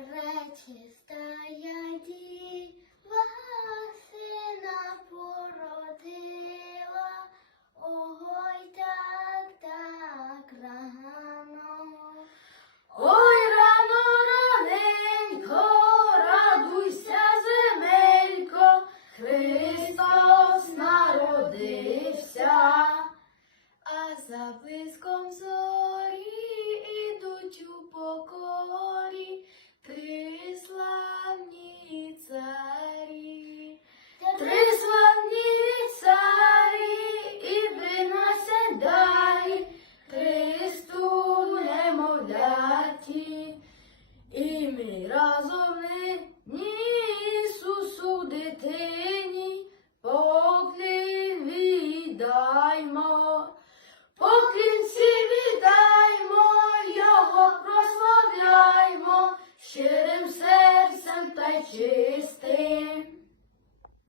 Пречистая діва сина породила, ой так так рано. Ой, рано раненько, радуйся, земелько, Христос народився. А за блиском зорі І ми разом нині Ісусу дитині поклін віддаймо, поклінці віддаймо, Його прославляймо, щирим серцем та чистим.